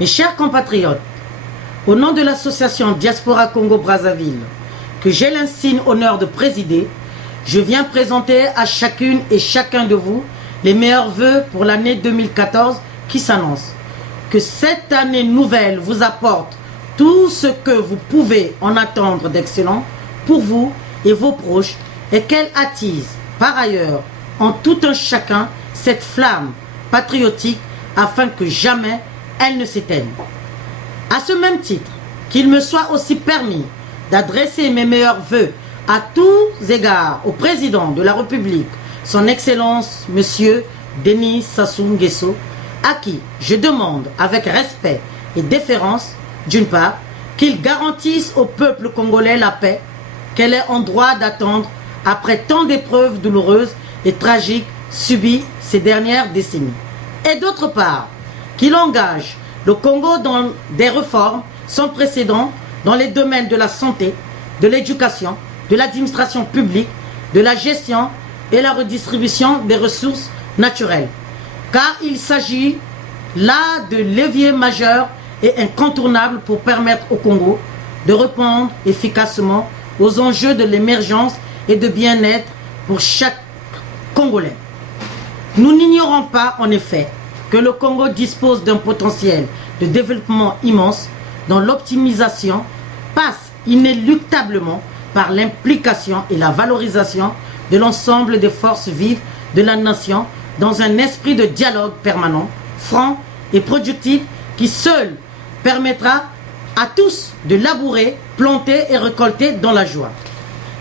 Mes chers compatriotes, au nom de l'association Diaspora Congo-Brazzaville, que j'ai l'insigne honneur de présider, je viens présenter à chacune et chacun de vous les meilleurs vœux pour l'année 2014 qui s'annonce. Que cette année nouvelle vous apporte tout ce que vous pouvez en attendre d'excellent pour vous et vos proches et qu'elle attise par ailleurs en tout un chacun cette flamme patriotique afin que jamais elle ne s'éteigne. À ce même titre, qu'il me soit aussi permis d'adresser mes meilleurs vœux à tous égards au président de la République, son Excellence Monsieur Denis Sassou Nguesso, à qui je demande avec respect et déférence, d'une part, qu'il garantisse au peuple congolais la paix qu'elle est en droit d'attendre après tant d'épreuves douloureuses et tragiques subies ces dernières décennies. Et d'autre part, qu'il engage le Congo dans des réformes sans précédent dans les domaines de la santé, de l'éducation, de l'administration publique, de la gestion et la redistribution des ressources naturelles. Car il s'agit là de leviers majeurs et incontournables pour permettre au Congo de répondre efficacement aux enjeux de l'émergence et de bien-être pour chaque Congolais. Nous n'ignorons pas en effet que le Congo dispose d'un potentiel de développement immense dont l'optimisation passe inéluctablement par l'implication et la valorisation de l'ensemble des forces vives de la nation dans un esprit de dialogue permanent, franc et productif qui seul permettra à tous de labourer, planter et récolter dans la joie.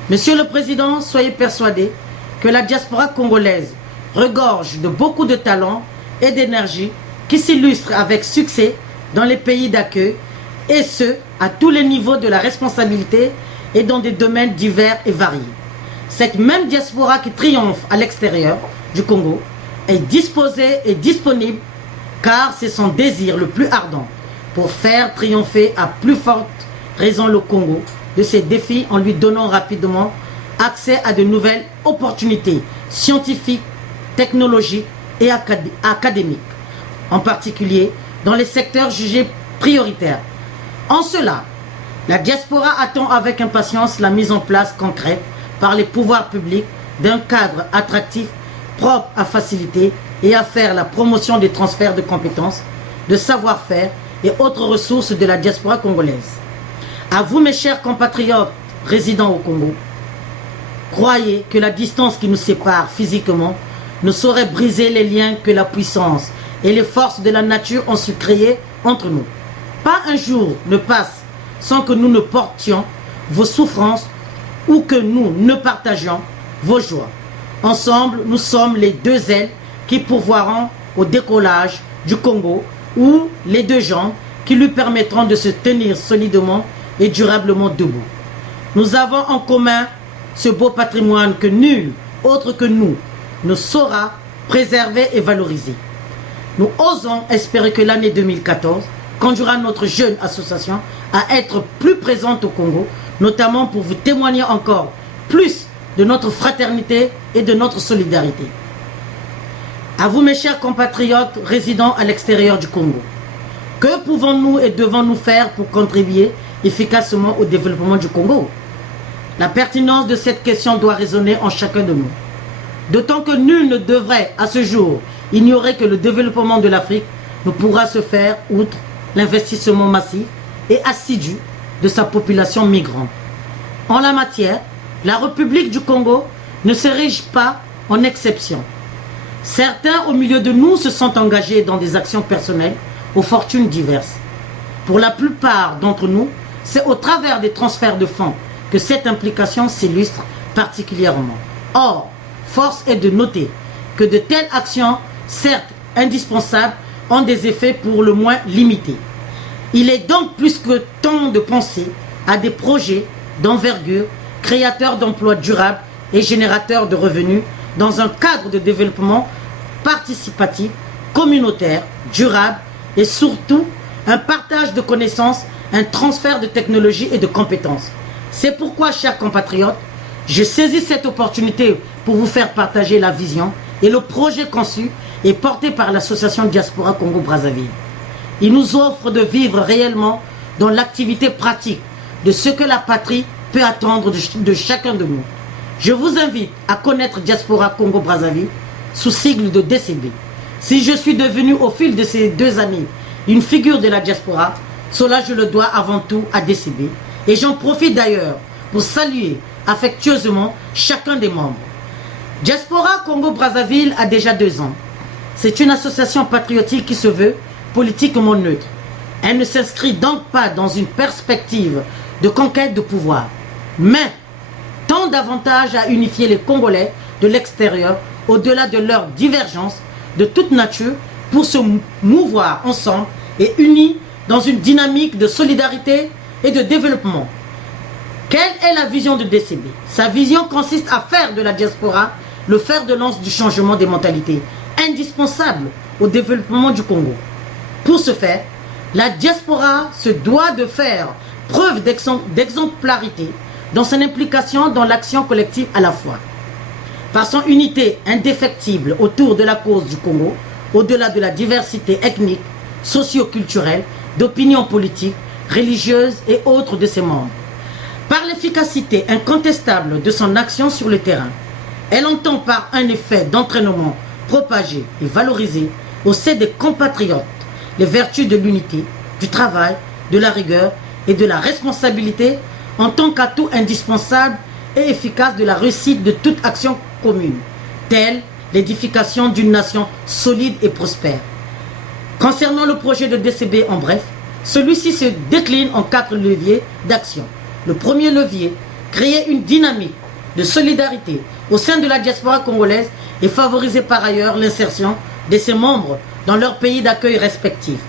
Monsieur le Président, soyez persuadé que la diaspora congolaise regorge de beaucoup de talents et d'énergie qui s'illustrent avec succès dans les pays d'accueil et ce, à tous les niveaux de la responsabilité et dans des domaines divers et variés. Cette même diaspora qui triomphe à l'extérieur du Congo est disposée et disponible car c'est son désir le plus ardent pour faire triompher à plus forte raison le Congo de ses défis en lui donnant rapidement accès à de nouvelles opportunités scientifiques, technologiques et académiques, en particulier dans les secteurs jugés prioritaires. En cela, la diaspora attend avec impatience la mise en place concrète par les pouvoirs publics d'un cadre attractif propre à faciliter et à faire la promotion des transferts de compétences, de savoir-faire et autres ressources de la diaspora congolaise. À vous mes chers compatriotes résidant au Congo, croyez que la distance qui nous sépare physiquement ne saurait briser les liens que la puissance et les forces de la nature ont su créer entre nous. Pas un jour ne passe sans que nous ne portions vos souffrances ou que nous ne partagions vos joies. Ensemble, nous sommes les deux ailes qui pourvoiront au décollage du Congo ou les deux jambes qui lui permettront de se tenir solidement et durablement debout. Nous avons en commun ce beau patrimoine que nul autre que nous ne saura préserver et valoriser. Nous osons espérer que l'année 2014 conduira notre jeune association à être plus présente au Congo, notamment pour vous témoigner encore plus de notre fraternité et de notre solidarité. À vous mes chers compatriotes résidant à l'extérieur du Congo, que pouvons-nous et devons-nous faire pour contribuer efficacement au développement du Congo? La pertinence de cette question doit résonner en chacun de nous. D'autant que nul ne devrait à ce jour ignorer que le développement de l'Afrique ne pourra se faire outre l'investissement massif et assidu de sa population migrante. En la matière, la République du Congo ne s'érige pas en exception. Certains au milieu de nous se sont engagés dans des actions personnelles aux fortunes diverses. Pour la plupart d'entre nous, c'est au travers des transferts de fonds que cette implication s'illustre particulièrement. Or, force est de noter que de telles actions, certes indispensables, ont des effets pour le moins limités. Il est donc plus que temps de penser à des projets d'envergure, créateurs d'emplois durables et générateurs de revenus dans un cadre de développement participatif, communautaire, durable et surtout un partage de connaissances, un transfert de technologies et de compétences. C'est pourquoi, chers compatriotes, je saisis cette opportunité pour vous faire partager la vision et le projet conçu et porté par l'association Diaspora Congo-Brazzaville. Il nous offre de vivre réellement dans l'activité pratique de ce que la patrie peut attendre de chacun de nous. Je vous invite à connaître Diaspora Congo-Brazzaville sous sigle de DCB. Si je suis devenu au fil de ces 2 années une figure de la diaspora, cela je le dois avant tout à DCB. Et j'en profite d'ailleurs pour saluer affectueusement chacun des membres. Diaspora Congo-Brazzaville a déjà 2 ans. C'est une association patriotique qui se veut politiquement neutre. Elle ne s'inscrit donc pas dans une perspective de conquête de pouvoir, mais tend davantage à unifier les Congolais de l'extérieur au-delà de leurs divergences de toute nature pour se mouvoir ensemble et unis dans une dynamique de solidarité et de développement. Quelle est la vision de DCB? Sa vision consiste à faire de la diaspora le fer de lance du changement des mentalités, indispensable au développement du Congo. Pour ce faire, la diaspora se doit de faire preuve d'exemplarité dans son implication dans l'action collective à la fois. Par son unité indéfectible autour de la cause du Congo, au-delà de la diversité ethnique, socio-culturelle, d'opinions politiques, religieuses et autres de ses membres. Par l'efficacité incontestable de son action sur le terrain, elle entend par un effet d'entraînement propager et valoriser au sein des compatriotes les vertus de l'unité, du travail, de la rigueur et de la responsabilité en tant qu'atout indispensable et efficace de la réussite de toute action commune, telle l'édification d'une nation solide et prospère. Concernant le projet de DCB en bref, celui-ci se décline en 4 leviers d'action. Le premier levier, créer une dynamique de solidarité au sein de la diaspora congolaise et favoriser par ailleurs l'insertion de ses membres dans leur pays d'accueil respectif.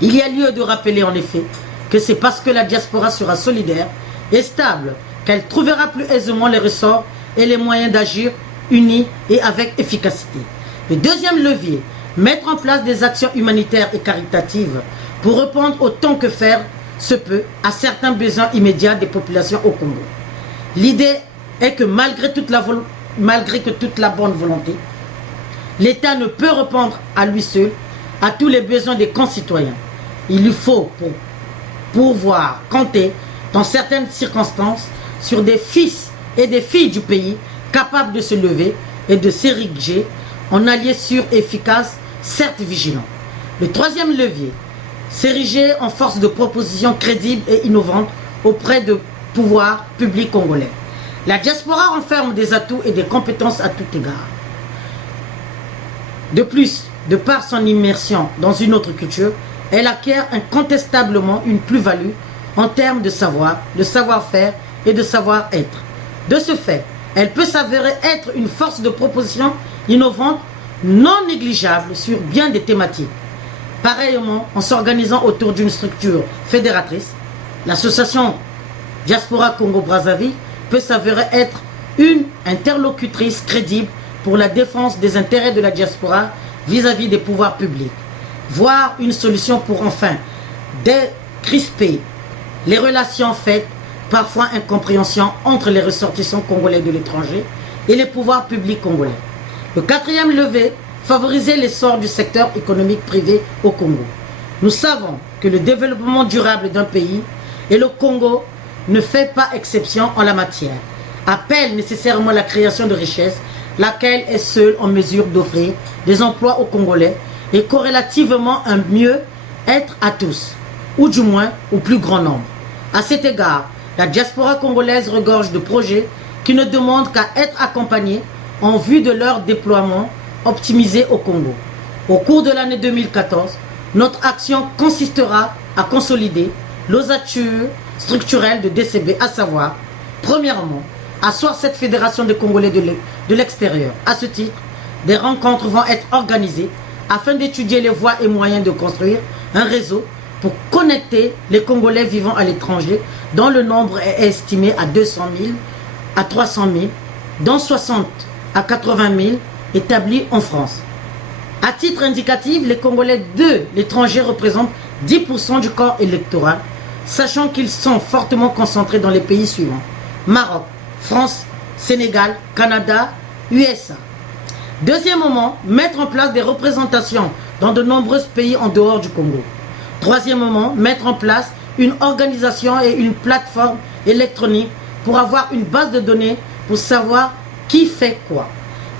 Il y a lieu de rappeler en effet que c'est parce que la diaspora sera solidaire et stable qu'elle trouvera plus aisément les ressorts et les moyens d'agir unis et avec efficacité. Le deuxième levier, mettre en place des actions humanitaires et caritatives pour répondre autant que faire se peut à certains besoins immédiats des populations au Congo. L'idée est que malgré toute la bonne volonté, l'État ne peut répondre à lui seul à tous les besoins des concitoyens. Il lui faut pour pouvoir compter dans certaines circonstances sur des fils et des filles du pays capables de se lever et de s'ériger en alliés sûrs et efficaces, certes vigilants. Le troisième levier, s'ériger en force de propositions crédibles et innovantes auprès de pouvoirs publics congolais. La diaspora renferme des atouts et des compétences à tout égard. De plus, de par son immersion dans une autre culture, elle acquiert incontestablement une plus-value en termes de savoir, de savoir-faire et de savoir-être. De ce fait, elle peut s'avérer être une force de proposition innovante non négligeable sur bien des thématiques. Pareillement, en s'organisant autour d'une structure fédératrice, l'association Diaspora Congo-Brazzaville peut s'avérer être une interlocutrice crédible pour la défense des intérêts de la diaspora vis-à-vis des pouvoirs publics, voire une solution pour enfin décrisper les relations faites, parfois incompréhension entre les ressortissants congolais de l'étranger et les pouvoirs publics congolais. Le quatrième levier, favoriser l'essor du secteur économique privé au Congo. Nous savons que le développement durable d'un pays, et le Congo ne fait pas exception en la matière, appelle nécessairement la création de richesses, laquelle est seule en mesure d'offrir des emplois aux Congolais et corrélativement un mieux-être à tous, ou du moins au plus grand nombre. À cet égard, la diaspora congolaise regorge de projets qui ne demandent qu'à être accompagnés en vue de leur déploiement optimisé au Congo. Au cours de l'année 2014, notre action consistera à consolider l'ossature structurelle de DCB, à savoir, premièrement, asseoir cette fédération de Congolais de l'extérieur. À ce titre, des rencontres vont être organisées afin d'étudier les voies et moyens de construire un réseau pour connecter les Congolais vivant à l'étranger, dont le nombre est estimé à 200 000 à 300 000, dont 60 à 80 000 établis en France. À titre indicatif, les Congolais de l'étranger représentent 10% du corps électoral, sachant qu'ils sont fortement concentrés dans les pays suivants: Maroc, France, Sénégal, Canada, USA. Deuxièmement, mettre en place des représentations dans de nombreux pays en dehors du Congo. Troisièmement, mettre en place une organisation et une plateforme électronique pour avoir une base de données pour savoir qui fait quoi.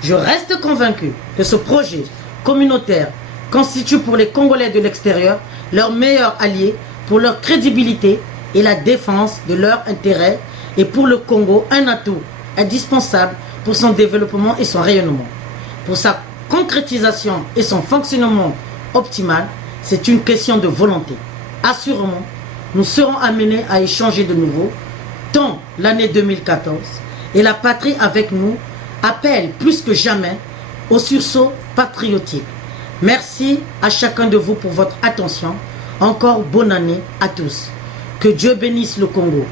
Je reste convaincu que ce projet communautaire constitue pour les Congolais de l'extérieur leur meilleur allié pour leur crédibilité et la défense de leurs intérêts et pour le Congo un atout indispensable pour son développement et son rayonnement. Pour sa concrétisation et son fonctionnement optimal, c'est une question de volonté. Assurément, nous serons amenés à échanger de nouveau, tant l'année 2014 et la patrie avec nous appellent plus que jamais au sursaut patriotique. Merci à chacun de vous pour votre attention. Encore bonne année à tous. Que Dieu bénisse le Congo.